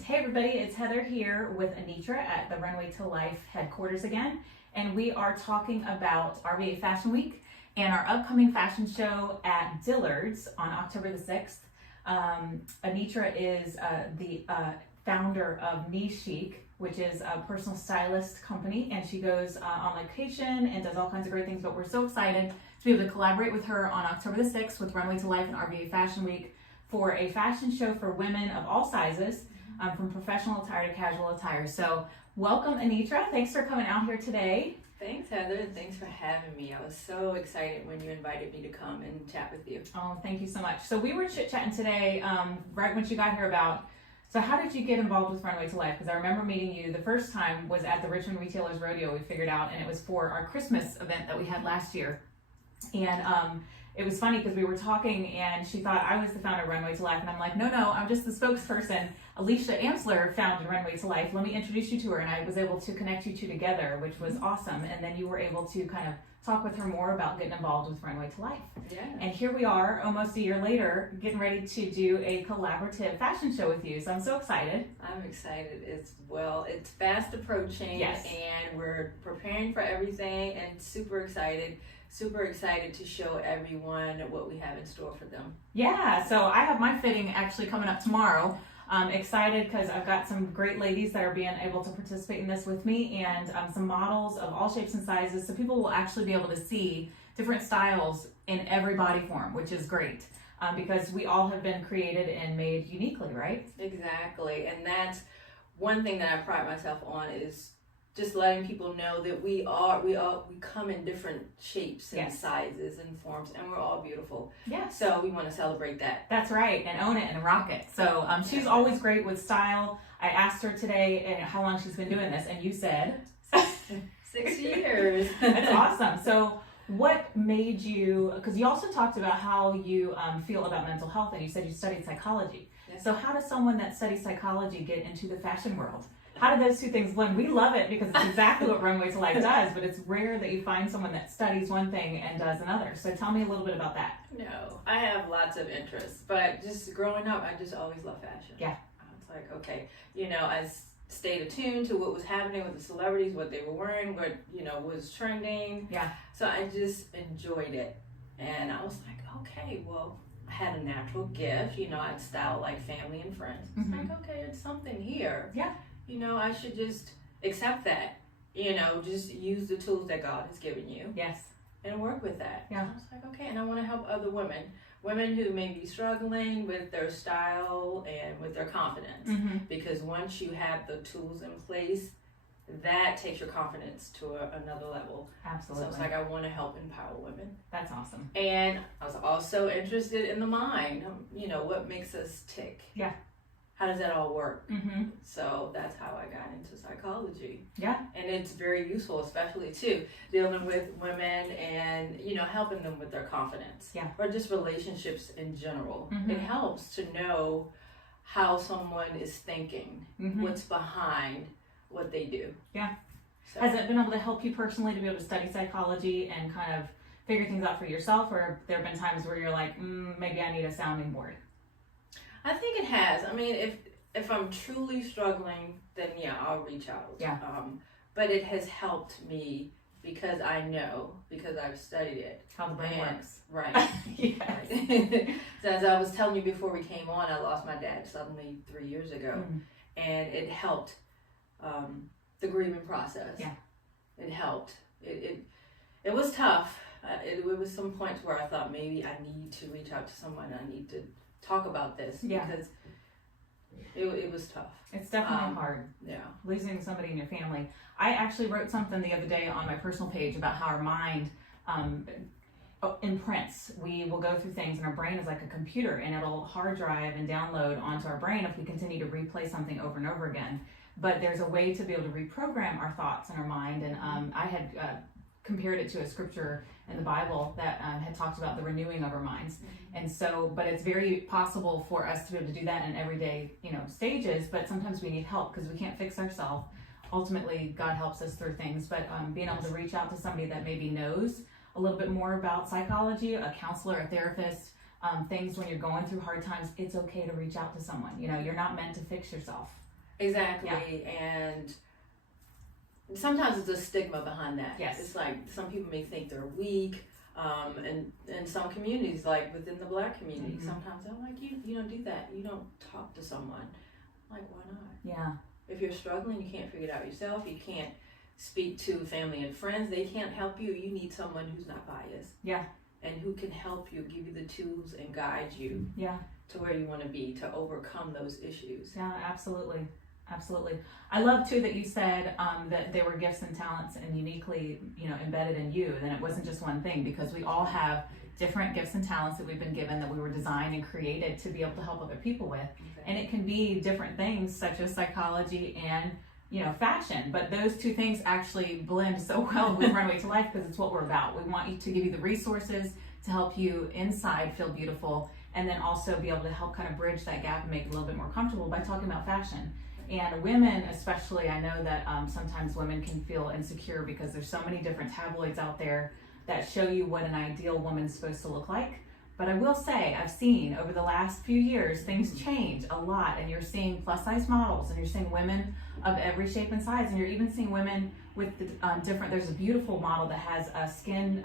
Hey everybody, it's Heather here with Anitra at the Runway2Life headquarters again, and we are talking about RVA Fashion Week and our upcoming fashion show at Dillard's on October the 6th. Anitra is the founder of Knee Chic, which is a personal stylist company, and she goes on location and does all kinds of great things, but we're so excited to be able to collaborate with her on October the 6th with Runway2Life and RVA Fashion Week for a fashion show for women of all sizes. From professional attire to casual attire. So welcome, Anitra. Thanks for coming out here today. Thanks, Heather, and thanks for having me. I was so excited when you invited me to come and chat with you. Oh, thank you so much. So we were chit-chatting today, right when you got here so how did you get involved with Runway2Life? Because I remember meeting you the first time was at the Richmond Retailers Rodeo, we figured out, and it was for our Christmas event that we had last year. And it was funny because we were talking and she thought I was the founder of Runway2Life, and I'm like, no, I'm just the spokesperson. Alicia Amsler founded Runway2Life. Let me introduce you to her, and I was able to connect you two together, which was awesome. And then you were able to kind of talk with her more about getting involved with Runway2Life. Yeah. And here we are, almost a year later, getting ready to do a collaborative fashion show with you. So I'm so excited. I'm excited as well. It's fast approaching, yes, and we're preparing for everything, and super excited to show everyone what we have in store for them. Yeah, so I have my fitting actually coming up tomorrow. I'm excited because I've got some great ladies that are being able to participate in this with me, and some models of all shapes and sizes, so people will actually be able to see different styles in every body form, which is great because we all have been created and made uniquely, right? Exactly, and that's one thing that I pride myself on is just letting people know that we come in different shapes and yes, sizes and forms, and we're all beautiful. Yeah. So we want to celebrate that. That's right, and own it and rock it. So she's always great with style. I asked her today how long she's been doing this, and you said 6 years. That's awesome. So what made you? Because you also talked about how you feel about mental health, and you said you studied psychology. Yes. So how does someone that studies psychology get into the fashion world? How do those two things blend? We love it because it's exactly what Runway2Life does, but it's rare that you find someone that studies one thing and does another. So tell me a little bit about that. No, I have lots of interests, but just growing up, I just always loved fashion. Yeah. I was like, okay, I stayed attuned to what was happening with the celebrities, what they were wearing, what, was trending. Yeah. So I just enjoyed it. And I was like, okay, well, I had a natural gift, I'd style like family and friends. It's like, okay, it's something here. Yeah. I should just accept that, just use the tools that God has given you. Yes. And work with that. Yeah. And I was like, okay, and I want to help other women who may be struggling with their style and with their confidence. Because once you have the tools in place, that takes your confidence to another level. Absolutely. So it's like, I want to help empower women. That's awesome. And I was also interested in the mind, what makes us tick. Yeah. How does that all work? So that's how I got into psychology. Yeah. And it's very useful, especially too, dealing with women and, helping them with their confidence. Yeah. Or just relationships in general. It helps to know how someone is thinking, what's behind what they do. Yeah. So. Has it been able to help you personally to be able to study psychology and kind of figure things out for yourself, or have there been times where you're like, maybe I need a sounding board? I think it has. I mean, if I'm truly struggling, then yeah, I'll reach out. Yeah. But it has helped me because I've studied it. How the brain works. Right. Yes. Right. So as I was telling you before we came on, I lost my dad suddenly 3 years ago, and it helped the grieving process. Yeah. It helped. It was tough. It was some points where I thought maybe I need to reach out to someone. I need to talk about this because it was tough. It's definitely hard. Yeah. Losing somebody in your family. I actually wrote something the other day on my personal page about how our mind imprints. We will go through things and our brain is like a computer, and it'll hard drive and download onto our brain if we continue to replay something over and over again. But there's a way to be able to reprogram our thoughts in our mind, and I had compared it to a scripture in the Bible that had talked about the renewing of our minds. And so, but it's very possible for us to be able to do that in everyday, stages, but sometimes we need help because we can't fix ourselves. Ultimately, God helps us through things, but being able to reach out to somebody that maybe knows a little bit more about psychology, a counselor, a therapist, things when you're going through hard times, it's okay to reach out to someone. You're not meant to fix yourself. Exactly. And sometimes it's a stigma behind that. Yes. It's like some people may think they're weak. And in some communities, like within the Black community, sometimes I'm like, you don't do that. You don't talk to someone. Like, why not? Yeah. If you're struggling, you can't figure it out yourself. You can't speak to family and friends. They can't help you. You need someone who's not biased. Yeah. And who can help you, give you the tools and guide you. Yeah. To where you want to be, to overcome those issues. Yeah, absolutely. Absolutely. I love too that you said that there were gifts and talents and uniquely, embedded in you. And it wasn't just one thing, because we all have different gifts and talents that we've been given, that we were designed and created to be able to help other people with. Okay. And it can be different things such as psychology and, fashion. But those two things actually blend so well with Runway to Life, because it's what we're about. We want you to give you the resources to help you inside feel beautiful, and then also be able to help kind of bridge that gap and make it a little bit more comfortable by talking about fashion. And women especially, I know that sometimes women can feel insecure because there's so many different tabloids out there that show you what an ideal woman's supposed to look like. But I will say, I've seen over the last few years, things change a lot, and you're seeing plus size models, and you're seeing women of every shape and size, and you're even seeing women with there's a beautiful model that has a skin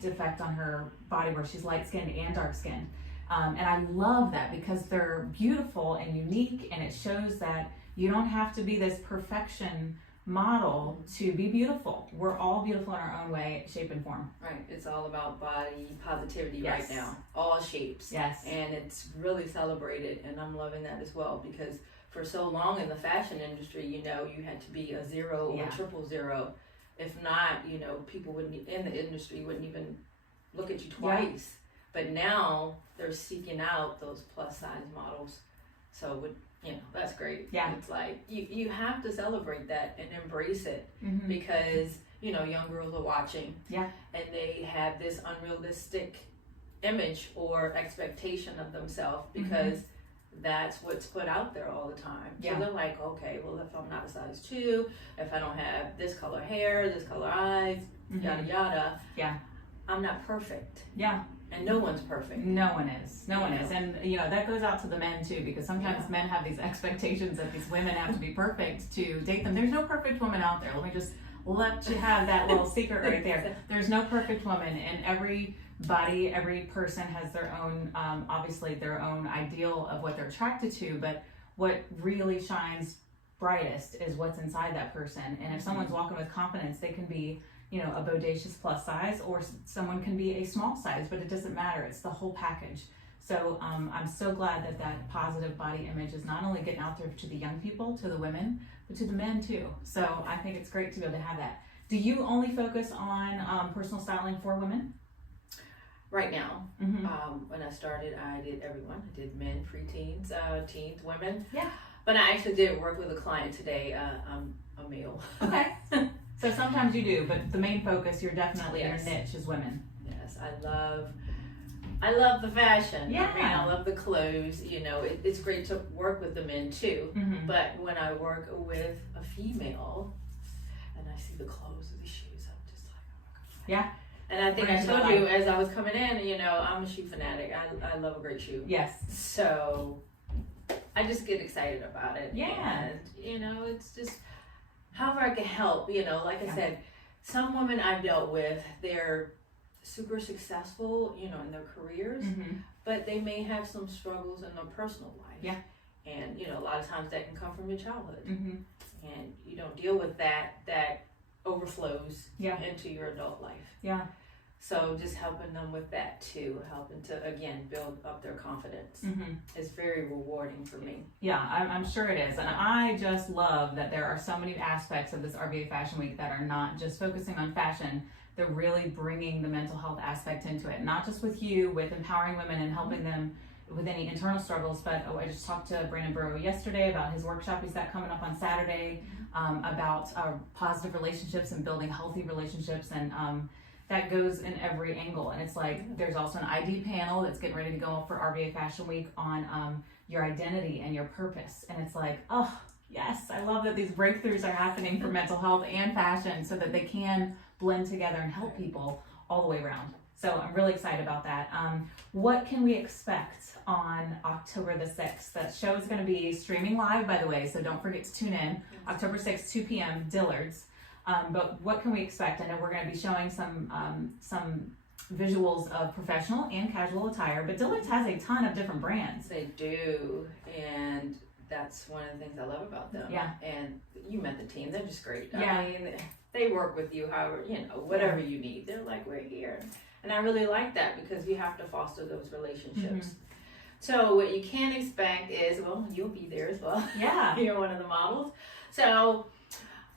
defect on her body where she's light skinned and dark skinned. And I love that, because they're beautiful and unique, and it shows that you don't have to be this perfection model to be beautiful. We're all beautiful in our own way, shape, and form. Right. It's all about body positivity Yes. right now. All shapes. Yes. And it's really celebrated, and I'm loving that as well, because for so long in the fashion industry, you had to be a 0 or 000. If not, people wouldn't in the industry wouldn't even look at you twice. Yeah. But now they're seeking out those plus size models. So that's great. Yeah. It's like you have to celebrate that and embrace it, because young girls are watching. Yeah. And they have this unrealistic image or expectation of themselves, because that's what's put out there all the time. Yeah. So they're like, okay, well, if I'm not a size 2, if I don't have this color hair, this color eyes, yada yada, I'm not perfect. Yeah. And no one's perfect. No one is. No one is. And, that goes out to the men too, because sometimes men have these expectations that these women have to be perfect to date them. There's no perfect woman out there. Let me just let you have that little secret right there. There's no perfect woman, and every person has their own, obviously their own ideal of what they're attracted to, but what really shines brightest is what's inside that person. And if someone's walking with confidence, they can be a bodacious plus size, or someone can be a small size, but it doesn't matter. It's the whole package. So I'm so glad that positive body image is not only getting out there to the young people, to the women, but to the men too. So I think it's great to be able to have that. Do you only focus on personal styling for women? Right now, when I started, I did everyone. I did men, preteens, teens, women. Yeah. But I actually did work with a client today. I'm a male. Okay. So sometimes you do, but the main focus, your niche is women. Yes, I love the fashion. Yeah. I love the clothes. It's great to work with the men too. But when I work with a female and I see the clothes or the shoes, I'm just like, oh my God. Yeah. And I think I told you as I was coming in, I'm a shoe fanatic. I love a great shoe. Yes. So I just get excited about it. Yeah. And, it's just, however I can help, like I said, some women I've dealt with, they're super successful, in their careers, but they may have some struggles in their personal life. Yeah. And, a lot of times that can come from your childhood. And you don't deal with that overflows into your adult life. Yeah. So just helping them with that too, helping to, again, build up their confidence is very rewarding for me. Yeah, I'm sure it is. And I just love that there are so many aspects of this RVA Fashion Week that are not just focusing on fashion. They're really bringing the mental health aspect into it, not just with you, with empowering women and helping them with any internal struggles, but I just talked to Brandon Burrow yesterday about his workshop he's got coming up on Saturday, about positive relationships and building healthy relationships, and that goes in every angle. And it's like, there's also an ID panel that's getting ready to go up for RVA Fashion Week on your identity and your purpose. And it's like, oh yes, I love that these breakthroughs are happening for mental health and fashion, so that they can blend together and help people all the way around. So I'm really excited about that. What can we expect on October the 6th? That show is going to be streaming live, by the way, so don't forget to tune in. October 6th, 2 p.m., Dillard's. But what can we expect? I know we're going to be showing some visuals of professional and casual attire, but Dillard's has a ton of different brands. They do, and that's one of the things I love about them. Yeah. And you met the team; they're just great. Yeah. I mean, they work with you, however, whatever you need. They're like, we're here, and I really like that because you have to foster those relationships. So what you can expect is, well, you'll be there as well. Yeah. You're one of the models. So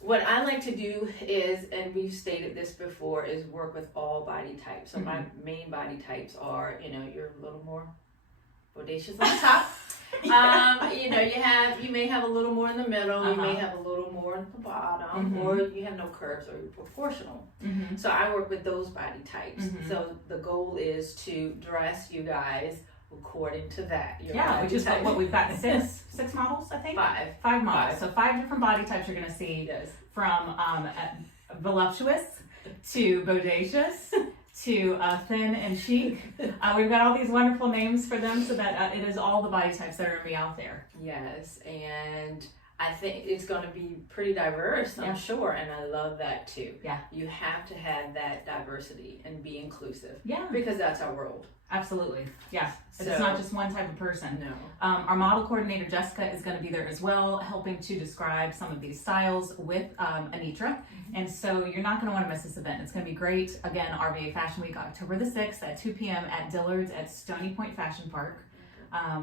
what I like to do is, and we've stated this before, is work with all body types. So my main body types are, you're a little more bodacious on the top. You may have a little more in the middle, you may have a little more at the bottom, or you have no curves or you're proportional. So I work with those body types. So the goal is to dress you guys according to that. Which is what we've got, six models, I think? Five models. So 5 different body types you're going to see. Yes. From voluptuous to bodacious to thin and chic. We've got all these wonderful names for them so that it is all the body types that are going to be out there. Yes, and I think it's going to be pretty diverse, I'm sure, and I love that too. Yeah. You have to have that diversity and be inclusive. Yeah. Because that's our world. Absolutely. Yeah. So, it's not just one type of person. No. Our model coordinator, Jessica, is going to be there as well, helping to describe some of these styles with Anitra. And so you're not going to want to miss this event. It's going to be great. Again, RVA Fashion Week, October the 6th at 2 p.m. at Dillard's at Stony Point Fashion Park.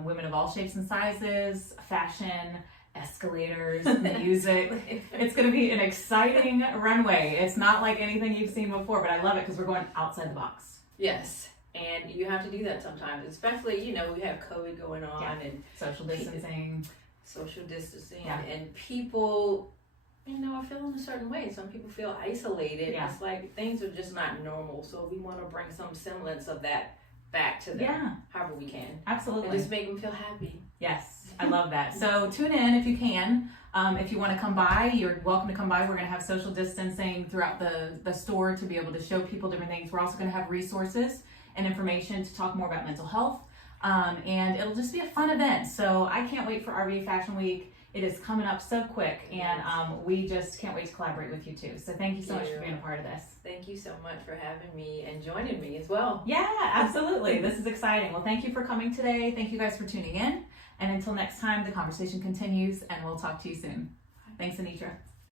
Women of all shapes and sizes, fashion, escalators, music. It's going to be an exciting runway. It's not like anything you've seen before, but I love it because we're going outside the box. Yes. And you have to do that sometimes, especially, we have COVID going on and social distancing. And people, are feeling a certain way. Some people feel isolated. Yeah. It's like things are just not normal. So we want to bring some semblance of that back to them, however we can. Absolutely. And just make them feel happy. Yes, I love that. So tune in if you can. If you want to come by, you're welcome to come by. We're going to have social distancing throughout the store to be able to show people different things. We're also going to have resources and information to talk more about mental health. And it'll just be a fun event. So I can't wait for RVA Fashion Week. It is coming up so quick, and we just can't wait to collaborate with you too. So thank you so much for being a part of this. Thank you so much for having me and joining me as well. Yeah, absolutely. This is exciting. Well, thank you for coming today. Thank you guys for tuning in. And until next time, the conversation continues, and we'll talk to you soon. Thanks, Anitra.